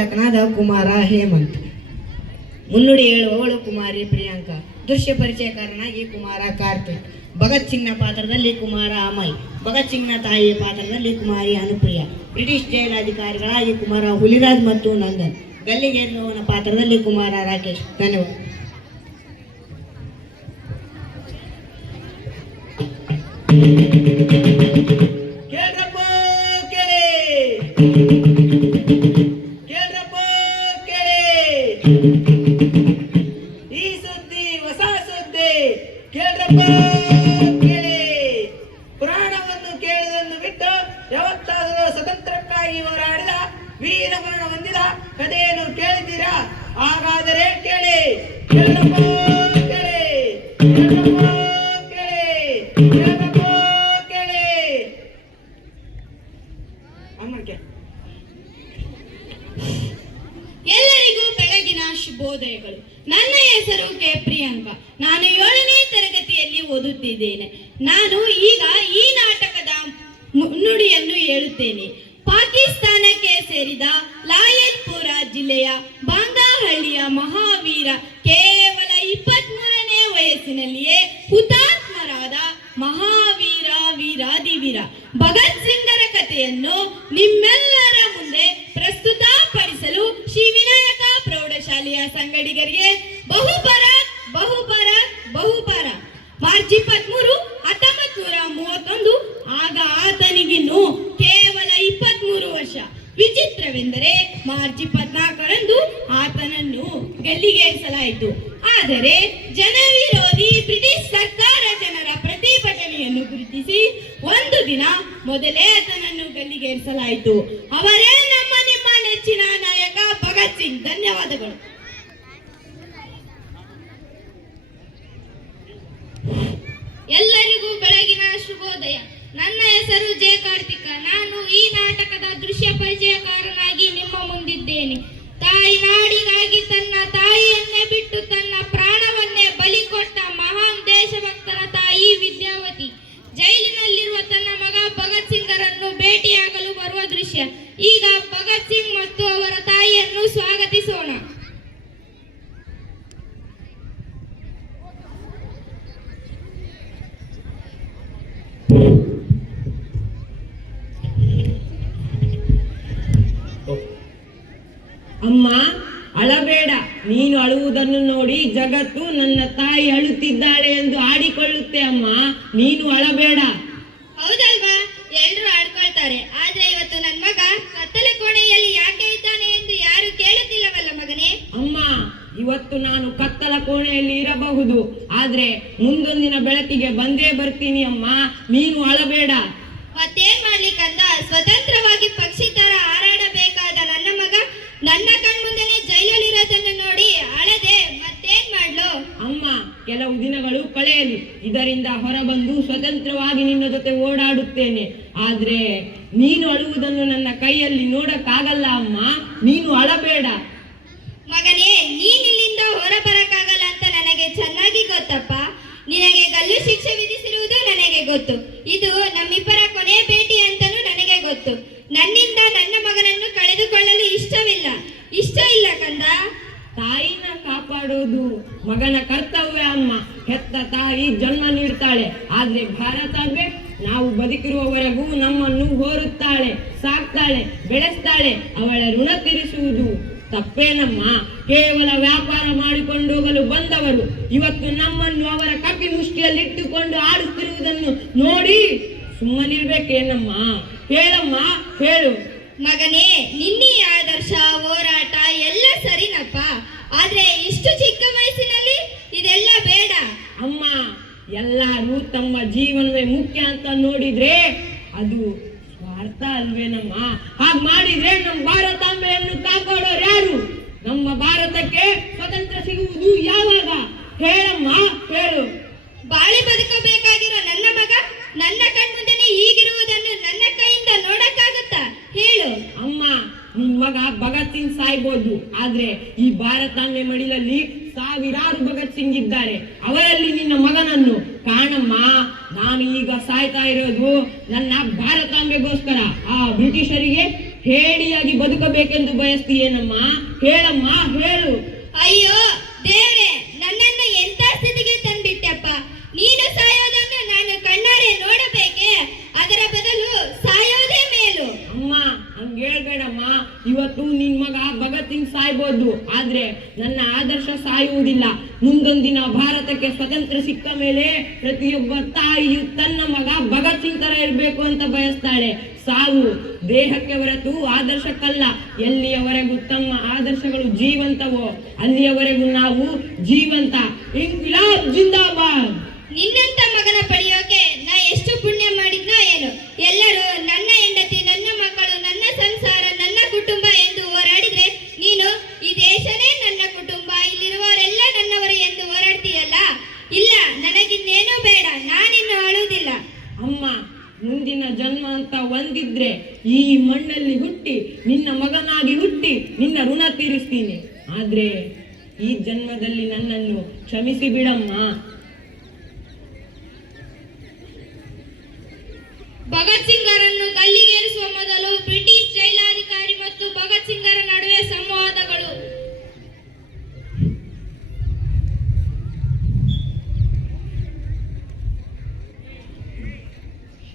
ಬಾಲಕನಾದ ಕುಮಾರ ಹೇಮಂತ್. ಮುನ್ನುಡಿ ಹೇಳುವವಳು ಕುಮಾರಿ ಪ್ರಿಯಾಂಕಾ. ದೃಶ್ಯ ಪರಿಚಯಕಾರನಾಗಿ ಕುಮಾರ ಕಾರ್ತಿಕ್. ಭಗತ್ ಸಿಂಗ್ನ ಪಾತ್ರದಲ್ಲಿ ಕುಮಾರ ಅಮಲ್. ಭಗತ್ ಸಿಂಗ್ನ ತಾಯಿಯ ಪಾತ್ರದಲ್ಲಿ ಕುಮಾರಿ ಅನುಪ್ರಿಯ. ಬ್ರಿಟಿಷ್ ಜೈಲಾಧಿಕಾರಿಗಳಾಗಿ ಕುಮಾರ ಹುಲಿರಾಜ್ ಮತ್ತು ನಂದನ್. ಗಲ್ಲಿಗೇರುವವನ ಪಾತ್ರದಲ್ಲಿ ಕುಮಾರ ರಾಕೇಶ್. ಧನ್ಯವಾದ. ಈ ಸುದ್ದಿ ಹೊಸ ಸುದ್ದಿ ಕೇಳ್ರಪ್ಪ ಕೇಳಿ. ಪುರಾಣವನ್ನು ಕೇಳುವುದನ್ನು ಬಿಟ್ಟು ಯಾವತ್ತಾದರೂ ಸ್ವತಂತ್ರಕ್ಕಾಗಿ ಹೋರಾಡಿದ ವೀರ ಮರಣ ಹೊಂದಿದ ಕಥೆಯನ್ನು ಕೇಳಿದ್ದೀರಾ? ಹಾಗಾದರೆ ಕೇಳಿ. ಕೇಳ್ರಪ್ಪ ಕೇಳಿ, ಕೇಳ್ರಪ್ಪ ಕೇಳಿ, ಕೇಳ್ರಪ್ಪ ಕೇಳಿ. ಅಮ್ಮಕ್ಕೆ ಎಲ್ಲರಿಗೂ ಬೆಳಗಿನ ಶುಭೋದಯಗಳು. ನನ್ನ ಹೆಸರು ಕೆ ಪ್ರಿಯಾಂಕಾ. ನಾನು 7ನೇ ತರಗತಿಯಲ್ಲಿ ಓದುತ್ತಿದ್ದೇನೆ. ನಾನು ಈಗ ಈ ನಾಟಕದ ಮುನ್ನುಡಿಯನ್ನು ಹೇಳುತ್ತೇನೆ. ಪಾಕಿಸ್ತಾನಕ್ಕೆ ಸೇರಿದ ಲಾಯಲ್ಪುರ ಜಿಲ್ಲೆಯ ಬಾಂಗಾಹಳ್ಳಿಯ ಮಹಾವೀರ ಕೇವಲ 23ನೇ ವಯಸ್ಸಿನಲ್ಲಿಯೇ ಹುತಾತ್ಮರಾದ ಮಹಾವೀರ ವೀರಾದಿವೀರ ಭಗತ್ ಸಿಂಗರ ಕಥೆಯನ್ನು ನಿಮ್ಮೆಲ್ಲರ ಮುಂದೆ ಪ್ರಸ್ತುತಪಡಿಸಲು ಶ್ರೀ ವಿನಾಯಕ ಪ್ರೌಢಶಾಲೆಯ ಸಂಗಡಿಗರಿಗೆ ಬಹುಭಾರತ್ ಬಹುಭಾರತ್ ಬಹುಭಾರತ್. ಮಾರ್ಚ್ 23, 1931. ಆಗ ಆತನಿಗಿನ್ನು ಕೇವಲ 23 ವರ್ಷ. ವಿಚಿತ್ರವೆಂದರೆ ಮಾರ್ಚ್ 24ರಂದು ಆತನನ್ನು ಗಲ್ಲಿಗೇರಿಸಲಾಯಿತು. ಆದರೆ ಜನವಿರೋಧಿ ಬ್ರಿಟಿಷ್ ಸರ್ಕಾರ ಜನರ ಪ್ರತಿಭಟನೆಯನ್ನು ಗುರುತಿಸಿ ಒಂದು ದಿನ ಮೊದಲೇ ಆತನನ್ನು ಗಲ್ಲಿಗೇರಿಸಲಾಯಿತು. ಅವರೇ ನಿಮ್ಮ ನೆಚ್ಚಿನ ನಾಯಕ ಭಗತ್ ಸಿಂಗ್. ಧನ್ಯವಾದಗಳು. ಎಲ್ಲರಿಗೂ ಬೆಳಗಿನ ಶುಭೋದಯ. ನನ್ನ ಹೆಸರು ಜೆ ಕಾರ್ತಿಕ. ನಾನು ಈ ನಾಟಕದ ದೃಶ್ಯ ಪರಿಚಯಕಾರನಾಗಿ ನಿಮ್ಮ ಮುಂದಿದ್ದೇನೆ. ತಾಯಿ ನಾಡಿಗಾಗಿ ತನ್ನ ತಾಯಿಯನ್ನೇ ಬಿಟ್ಟು ತನ್ನ ಪ್ರಾಣವನ್ನೇ ಬಲಿ ಕೊಟ್ಟ ಮಹಾನ್ ದೇಶಭಕ್ತರ ತಾಯಿ ವಿದ್ಯಾವತಿ ಜೈಲಿನಲ್ಲಿರುವ ತನ್ನ ಮಗ ಭಗತ್ ಸಿಂಗರನ್ನು ಭೇಟಿಯಾಗಲು ಬರುವ ದೃಶ್ಯ. ಈಗ ಭಗತ್ ಸಿಂಗ್ ಮತ್ತು ಅವರ ತಾಯಿಯನ್ನು ಸ್ವಾಗತಿಸೋಣ. ಅಮ್ಮ, ಅಳಬೇಡ. ನೀನು ಅಳುವುದನ್ನು ನೋಡಿ ಜಗತ್ತು ನನ್ನ ತಾಯಿ ಅಳುತ್ತಿದ್ದಾಳೆ ಎಂದು ಆಡಿಕೊಳ್ಳುತ್ತೆ. ಅಮ್ಮ, ನೀನು ಅಳಬೇಡ. ಹೌದಲ್ವಾ? ಎಲ್ಲರೂ ಆಡ್ಕೊಳ್ತಾರೆ. ಆದ್ರೆ ಇವತ್ತು ನನ್ನ ಮಗ ಕತ್ತಲೆ ಕೋಣೆಯಲ್ಲಿ ಯಾಕೆ ಇದ್ದಾನೆ ಎಂದು ಯಾರು ಕೇಳುತ್ತಿಲ್ಲವಲ್ಲ ಮಗನೇ. ಅಮ್ಮ, ಇವತ್ತು ನಾನು ಕತ್ತಲ ಕೋಣೆಯಲ್ಲಿ ಇರಬಹುದು, ಆದ್ರೆ ಮುಂದೊಂದಿನ ಬೆಳಕಿಗೆ ಬಂದೇ ಬರ್ತೀನಿ. ಅಮ್ಮ, ನೀನು ಅಳಬೇಡ. ಮತ್ತೇನ್ ಮಾಡ್ಲಿಕ್ಕಂದ? ಸ್ವತಂತ್ರವಾಗಿ ಪಕ್ಷಿ ತರ ಹಾರಾಡಬೇಕಾದ ನನ್ನ ಮಗ ನನ್ನ ಕಣ್ಮುಂದೆನೆ ಜೈಲಲ್ಲಿರೋದನ್ನು ನೋಡಿ ಅಳದೆ ಮತ್ತೇನ್ ಮಾಡ್ಲು? ಅಮ್ಮ, ಕೆಲವು ದಿನಗಳು ಕಳೆಯಲಿ. ಇದರಿಂದ ಹೊರಬಂದು ಸ್ವತಂತ್ರವಾಗಿ ನಿನ್ನ ಜೊತೆ ಓಡಾಡುತ್ತೇನೆ. ಆದ್ರೆ ನೀನು ಅಳುವುದನ್ನು ನನ್ನ ಕೈಯಲ್ಲಿ ನೋಡಕ್ಕಾಗಲ್ಲ. ಅಮ್ಮ, ನೀನು ಅಳಬೇಡ. ಮಗನೇ, ನೀನಿಲ್ಲಿಂದ ಹೊರ ಬರಕ್ಕಾಗಲ್ಲ ಅಂತ ನನಗೆ ಚೆನ್ನಾಗಿ ಗೊತ್ತಪ್ಪ. ನಿನಗೆ ಗಲ್ಲು ಶಿಕ್ಷೆ ವಿಧಿಸಿರುವುದು ನನಗೆ ಗೊತ್ತು. ಇದು ನಮ್ಮಿಬ್ಬರ ಕೊನೆ ಭೇಟಿ ಅಂತನೂ ನನಗೆ ಗೊತ್ತು. ನನ್ನಿಂದ ನನ್ನ ಮಗನನ್ನು ಕಳೆದುಕೊಳ್ಳಲು ಇಷ್ಟ ಇಲ್ಲ ಕಂದ. ತಾಯಿನ ಕಾಪಾಡೋದು ಮಗನ ಕರ್ತವ್ಯ. ಅಮ್ಮ, ಹೆತ್ತ ತಾಯಿ ಜನ್ಮ ನೀಡ್ತಾಳೆ, ಆದ್ರೆ ಭಾರತಾಂಬೆ ನಾವು ಬದುಕಿರುವವರೆಗೂ ನಮ್ಮನ್ನು ಹೋರುತ್ತಾಳೆ, ಸಾಕ್ತಾಳೆ, ಬೆಳೆಸ್ತಾಳೆ. ಅವಳ ಋಣ ತೀರಿಸುವುದು ತಪ್ಪೇನಮ್ಮ? ಕೇವಲ ವ್ಯಾಪಾರ ಮಾಡಿಕೊಂಡೋಗಲು ಬಂದವರು ಇವತ್ತು ನಮ್ಮನ್ನು ಅವರ ಕಪಿ ಮುಷ್ಟಿಯಲ್ಲಿಟ್ಟುಕೊಂಡು ಆಡುತ್ತಿರುವುದನ್ನು ನೋಡಿ ಸುಮ್ಮನಿರ್ಬೇಕೇನಮ್ಮ? ಹೇಳಮ್ಮ, ಹೇಳು. ಮಗನೇ, ನಿನ್ನಿ ಆದರ್ಶ ಹೋರಾಟ ಎಲ್ಲ ಸರಿನಪ್ಪ, ಆದ್ರೆ ಇಷ್ಟು ಚಿಕ್ಕ ವಯಸ್ಸಿನಲ್ಲಿ ಇದೆಲ್ಲ ಬೇಡ. ಅಮ್ಮ, ಎಲ್ಲರೂ ತಮ್ಮ ಜೀವನವೇ ಮುಖ್ಯ ಅಂತ ನೋಡಿದ್ರೆ ಅದು ಸ್ವಾರ್ಥ ಅಲ್ವೇನಮ್ಮ? ಹಾಗೆ ಮಾಡಿದ್ರೆ ನಮ್ಮ ಭಾರತಾಂಬೆಯನ್ನು ಕಾಪಾಡೋರು ಯಾರು? ನಮ್ಮ ಭಾರತಕ್ಕೆ ಸ್ವತಂತ್ರ ಸಿಗುವುದು ಯಾವಾಗ? ಹೇಳಮ್ಮ, ಹೇಳು. ಬಾಳಿ ಬದುಕಬೇಕಾಗಿರೋ ನನ್ನ ಮಗ ನನ್ನ ಕಣ್ಮುಂದೆನೆ ಹೀಗಿರುವುದನ್ನು ನನ್ನ ಕೈಯಿಂದ ನೋಡಕ್ಕಾಗುತ್ತಾ? ಹೇಳು. ಅಮ್ಮ, ನಿನ್ ಮಗ ಭಗತ್ ಸಿಂಗ್ ಸಾಯ್ಬೋದು, ಆದ್ರೆ ಈ ಭಾರತಾಂಬೆ ಮಡಿಲಲ್ಲಿ ಸಾವಿರಾರು ಭಗತ್ ಸಿಂಗ್ ಇದ್ದಾರೆ. ಅವರಲ್ಲಿ ನಿನ್ನ ಮಗನನ್ನು ಕಾಣಮ್ಮ. ನಾನು ಈಗ ಸಾಯ್ತಾ ಇರೋದು ನನ್ನ ಭಾರತಾಂಬೆಗೋಸ್ಕರ. ಆ ಬ್ರಿಟಿಷರಿಗೆ ಹೇಡಿಯಾಗಿ ಬದುಕಬೇಕೆಂದು ಬಯಸ್ತೀಯೇನಮ್ಮ? ಹೇಳಮ್ಮ, ಹೇಳು. ಅಯ್ಯೋ ದೇವ್ರೆ, ನನ್ನನ್ನು ಎಂತ ಸ್ಥಿತಿಗೆ ತಂದ್ಬಿಟ್ಟಪ್ಪ. ನೀನು ಸಾಯೋದನ್ನು ನಾನು ಕಣ್ಣಾರೆ ನೋಡಬೇಕೆ? ಅದರ ಬದಲು ಸಾಯೋದೇ ಮೇಲು. ಅಮ್ಮ, ಹಂಗ ಹೇಳ್ಬೇಡಮ್ಮ. ಇವತ್ತು ನಿನ್ ಮಗ ಭಗತ್ ಸಿಂಗ್ ಸಾಯ್ಬೋದು, ಆದ್ರೆ ನನ್ನ ಆದರ್ಶ ಸಾಯುವುದಿಲ್ಲ. ಮುಂದೊಂದಿನ ಭಾರತಕ್ಕೆ ಸ್ವತಂತ್ರ ಸಿಕ್ಕ ಮೇಲೆ ಪ್ರತಿಯೊಬ್ಬ ತಾಯಿಯು ತನ್ನ ಮಗ ಭಗತ್ ಸಿಂಗ್ ತರ ಇರ್ಬೇಕು ಅಂತ ಬಯಸ್ತಾಳೆ. ಸಾವು ದೇಹಕ್ಕೆ ಹೊರತು ಆದರ್ಶಕ್ಕಲ್ಲ. ಎಲ್ಲಿಯವರೆಗೂ ತಮ್ಮ ಆದರ್ಶಗಳು ಜೀವಂತವೋ ಅಲ್ಲಿಯವರೆಗೂ ನಾವು ಜೀವಂತ. ಇನ್ಕ್ವಿಲಾಬ್ ಜಿಂದಾಬಾದ್. ನಿನ್ನಂತ ಮಗನ ಪಡೆಯೋಕೆ ನಾ ಎಷ್ಟು ಪುಣ್ಯ ಮಾಡಿದ್ನೋ ಏನು. ಎಲ್ಲರೂ ನನ್ನ ಹೆಂಡತಿ, ನನ್ನ ಮಕ್ಕಳು, ನನ್ನ ಸಂಸಾರ, ನನ್ನ ಕುಟುಂಬ ಎಂದು ಹೋರಾಡಿದ್ರೆ ನೀನು ಈ ದೇಶನೇ ನನ್ನ ಕುಟುಂಬ, ಇಲ್ಲಿರುವವರೆಲ್ಲ ನನ್ನವರು ಎಂದು ಹೋರಾಡ್ತೀಯಲ್ಲ. ಇಲ್ಲ, ನನಗಿನ್ನೇನೂ ಬೇಡ, ನಾನಿನ್ನು ಅಳುವುದಿಲ್ಲ. ಅಮ್ಮ, ಮುಂದಿನ ಜನ್ಮ ಅಂತ ಒಂದಿದ್ರೆ ಈ ಮಣ್ಣಲ್ಲಿ ಹುಟ್ಟಿ ನಿನ್ನ ಮಗನಾಗಿ ಹುಟ್ಟಿ ನಿನ್ನ ಋಣ ತೀರಿಸ್ತೀನಿ. ಆದ್ರೆ ಈ ಜನ್ಮದಲ್ಲಿ ನನ್ನನ್ನು ಕ್ಷಮಿಸಿ ಬಿಡಮ್ಮ. ಭಗತ್ ಸಿಂಗರನ್ನು ಗಲ್ಲಿಗೇರಿಸುವ ಮೊದಲು ಬ್ರಿಟಿಷ್ ಜೈಲಾಧಿಕಾರಿ ಮತ್ತು ಭಗತ್ ಸಿಂಗರ ನಡುವೆ ಸಂವಾದಗಳು.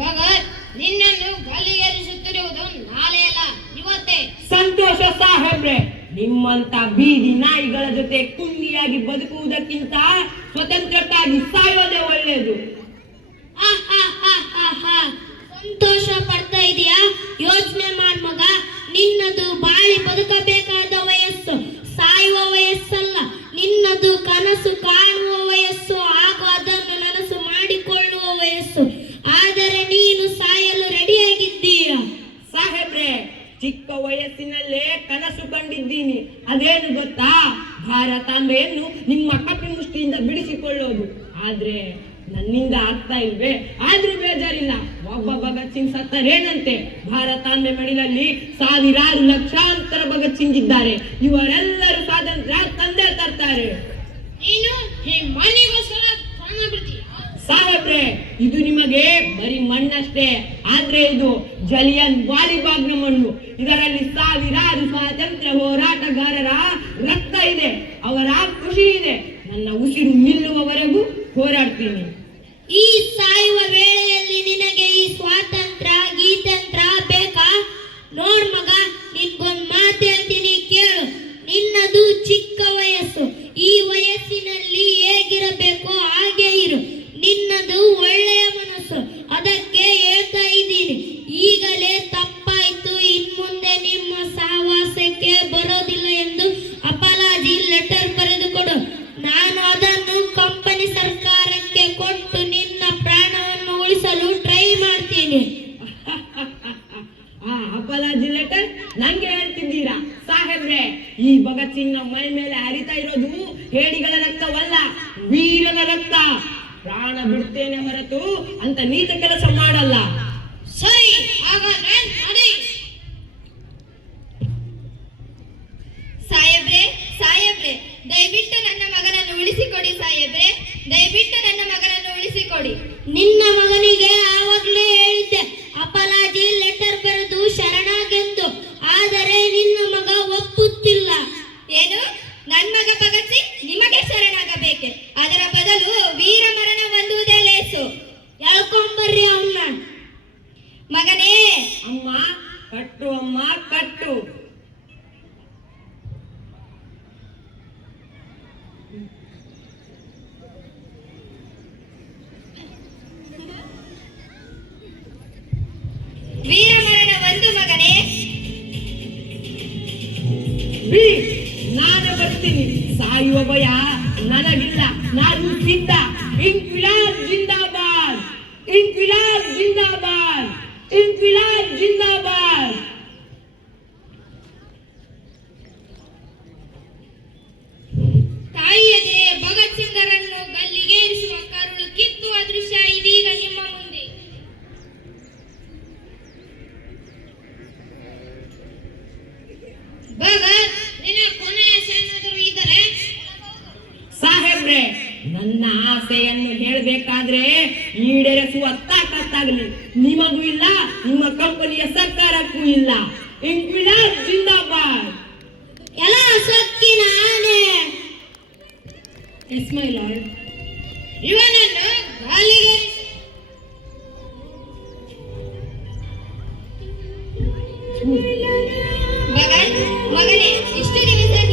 ಭಗತ್, ನಿನ್ನನ್ನು ಗಲ್ಲಿಗೇರಿಸುತ್ತಿರುವುದು ನಾಳೆ ಅಲ್ಲ, ಇವತ್ತೇ. ಸಂತೋಷ ಸಾಹೇಬ್ರೆ. ನಿಮ್ಮಂತ ಬೀದಿ ನಾಯಿಗಳ ಜೊತೆ ಕುಂಡಿಯಾಗಿ ಬದುಕುವುದಕ್ಕಿಂತ ಸ್ವತಂತ್ರಕ್ಕಾಗಿ ಸಾಯೋದೇ ಒಳ್ಳೆಯದು. ಸಂತೋಷ ಪಡ್ತಾ ಇದೀಯಾ? ಯೋಚನೆ ಮಾಡ್ ಮಗ, ನಿನ್ನದು ಬಾಳಿ ಬದುಕಬೇಕಾದ ವಯಸ್ಸು, ಸಾಯುವ ವಯಸ್ಸಲ್ಲ. ನಿನ್ನದು ಕನಸು ಕಾಣುವ ವಯಸ್ಸು, ಹಾಗೂ ಅದನ್ನು ನನಸು ಮಾಡಿಕೊಳ್ಳುವ ವಯಸ್ಸು. ಆದರೆ ನೀನು ಸಾಯಲು ರೆಡಿಯಾಗಿದ್ದೀಯ. ಸಾಹೇಬ್ರೆ, ಚಿಕ್ಕ ವಯಸ್ಸಿನಲ್ಲೇ ಕನಸು ಕಂಡಿದ್ದೀನಿ. ಅದೇನು ಗೊತ್ತಾ? ಭಾರತಾಂಬೆಯನ್ನು ನಿಮ್ಮ ಕಪಿ ಮುಷ್ಟಿಯಿಂದ ಬಿಡಿಸಿಕೊಳ್ಳೋದು. ಆದ್ರೆ ನನ್ನಿಂದ ಆಗ್ತಾ ಇಲ್ವೇ? ಆದ್ರೂ ಬೇಜಾರಿಲ್ಲ. ಒಬ್ಬ ಭಗತ್ ಸಿಂಗ್ ಸತ್ತರೇನಂತೆ? ಭಾರತಾಂಬೆ ಮಡಿಲಲ್ಲಿ ಸಾವಿರಾರು ಲಕ್ಷಾಂತರ ಭಗತ್ ಸಿಂಗ್ ಇದ್ದಾರೆ. ಇವರೆಲ್ಲರೂ ಸ್ವಾತಂತ್ರ್ಯ ತಂದೆ ತರ್ತಾರೆ. ನೀನು ಮಣ್ಣಿಗೋಸ್ಕರ ಪ್ರಾಣ ಬಿಡ್ತೀಯ? ಸಾಹೇಬ್ರೆ, ಇದು ನಿಮಗೆ ಬರೀ ಮಣ್ಣಷ್ಟೇ. ಆದ್ರೆ ಇದು ಜಲಿಯನ್ ವಾಲಿಬಾಗ್ನ ಮಣ್ಣು. ಇದರಲ್ಲಿ ಸಾವಿರಾರು ಸ್ವಾತಂತ್ರ್ಯ ಹೋರಾಟಗಾರರ ರಕ್ತ ಇದೆ, ಅವರ ಖುಷಿ ಇದೆ. ನನ್ನ ಉಸಿರು ನಿಲ್ಲುವವರೆಗೂ ಹೋರಾಡ್ತೀನಿ. ಈ ಸಾಯುವ ವೇಳೆಯಲ್ಲಿ ನಿನಗೆ ಈ ಸ್ವಾತಂತ್ರ್ಯ ಗೀತಂತ್ರ ಬೇಕಾ? ನೋಡ್ ಮಗ, ನಿನ್ಗೊಂದ್ ಮಾತು ಹೇಳ್ತೀನಿ, ಕೇಳು. ನಿನ್ನದು ಚಿಕ್ಕ ವಯಸ್ಸು. ಈ ವಯಸ್ಸಿನಲ್ಲಿ ಹೇಗಿರಬೇಕು ಹಾಗೆ ಇರು. ನಿನ್ನದು ಒಳ್ಳೆಯ ಮನಸ್ಸು, ಅದಕ್ಕೆ ಹೇಳ್ತಾ ಇದ್ದೀನಿ. ಈಗಲೇ ತಪ್ಪಾಯ್ತು, ಇನ್ಮುಂದೆ ನಿಮ್ಮ ಸಹವಾಸಕ್ಕೆ ಬರೋದಿಲ್ಲ ಎಂದು ಅಪಾಲಜಿ ಲೆಟರ್ ಬರೆದುಕೊಡು. ನಾನು ಅದನ್ನು ಕಂಪನಿ ಸರ್ಕಾರಕ್ಕೆ ಕೊಟ್ಟು ನಿನ್ನ ಪ್ರಾಣವನ್ನು ಉಳಿಸಲು ಟ್ರೈ ಮಾಡ್ತೀನಿ. ಅಪಾಲಜಿ ಲೆಟರ್ ನಂಗೆ ಹೇಳ್ತಿದ್ದೀರಾ? ಸಾಹೇಬ್ರೆ, ಈ ಭಗತ್ ಸಿಂಗ್ ಮೈ ಮೇಲೆ ಹರಿತಾ ಇರೋದು ಹೇಡಿಗಳ ರಕ್ತವಲ್ಲ, ವೀರನ ರಕ್ತ. ಪ್ರಾಣ ಬಿಡ್ತೇನೆ ಹೊರತು ಅಂತ ನೀಚ ಕೆಲಸ ಮಾಡಲ್ಲ. ಸರಿ, ಹಾಗಾದ್ರೆ ನಡಿ. ಸಾಹೇಬ್ರೆ, ಸಾಹೇಬ್ರೆ, ದಯವಿಟ್ಟು ನನ್ನ ಮಗನನ್ನು ಉಳಿಸಿಕೊಡಿ. ಸಾಹೇಬ್ರೆ, ದಯವಿಟ್ಟು ನನ್ನ ಮಗನನ್ನು ಉಳಿಸಿಕೊಡಿ. ನಿನ್ನ ಮಗನಿಗೆ ಆವಾಗಲೇ ಹೇಳಿದ್ದೆ ಅಪಾಲಜಿ ಲೆಟರ್ ಬರೆದು ಶರಣಾಗೆಂದು. ಆದರೆ ನಿನ್ನ ಮಗ ಒಪ್ಪುತ್ತಿಲ್ಲ. ಏನು? ನನ್ನ ಮಗ ಭಗತ್ ಸಿಂಗ್ ನಿಮಗೆ ಶರಣಾಗಬೇಕೆ? ಅದರ ಬದಲು ವೀರ ಮರಣ ಹೊಂದುವುದೇ ಲೇಸು. ಎಳ್ಕೊಂಬರ್ರಿ ಅವನ್ನ. ಮಗನೇ. ಅಮ್ಮ ಕಟ್ಟು, ಅಮ್ಮ ಕಟ್ಟು. ವೀರಮರಣ ಒಂದು ಮಗನೇ. ನಾನು ಬರ್ತೀನಿ. ಸಾಯುವ ಭಯ ನನಗಿಲ್ಲ, ನಾನು ಸಿದ್ಧ. ಇನ್ಕ್ವಿಲಾಬ್ ಜಿಂದಾಬಾದ್, ಇನ್ಕ್ವಿಲಾಬ್ ಜಿಂದಾಬಾದ್, ಇನ್ಕ್ವಿಲಾಬ್ ಜಿಂದಾಬಾದ್. ತಾಯಿ ಎದುರೇ ಭಗತ್ ಸಿಂಗರನ್ನು ಗಲ್ಲಿಗೇರಿಸುವ ಕರುಳು ಕಿತ್ತುವ ದೃಶ್ಯ ಇದೀಗ ನಿಮ್ಮ ಮುಂದೆ. ಭಗತ್, ನಿನ್ನ ಕೊನೆಯ ಆಸೆಯೇನಾದರೂ ಇದ್ದರೆ? ಸಾಹೇಬ್ರೆ, ನನ್ನ ಆಸೆಯನ್ನು ಹೇಳಬೇಕಾದ್ರೆ ಈಡೇರಿಸುವ ತಾಕತ್ತಾಗಲಿ ನಿಮಗೂ ಇಲ್ಲ, ನಿಮ್ಮ ಕಂಪನಿಯ ಸರ್ಕಾರಕ್ಕೂ ಇಲ್ಲ. ಇಂಕ್ವಿಲಾಬ್ ಜಿಂದಾಬಾದ್. ಎಲ್ಲ ಸೊಕ್ಕಿನ ಆನೆ, ಎಸ್ ಮೈ ಲಾರ್ಡ್. ಇವನನ್ನು ಗಾಲಿಗೆ ಮಗನೇ, ಇಷ್ಟು ದಿವಸ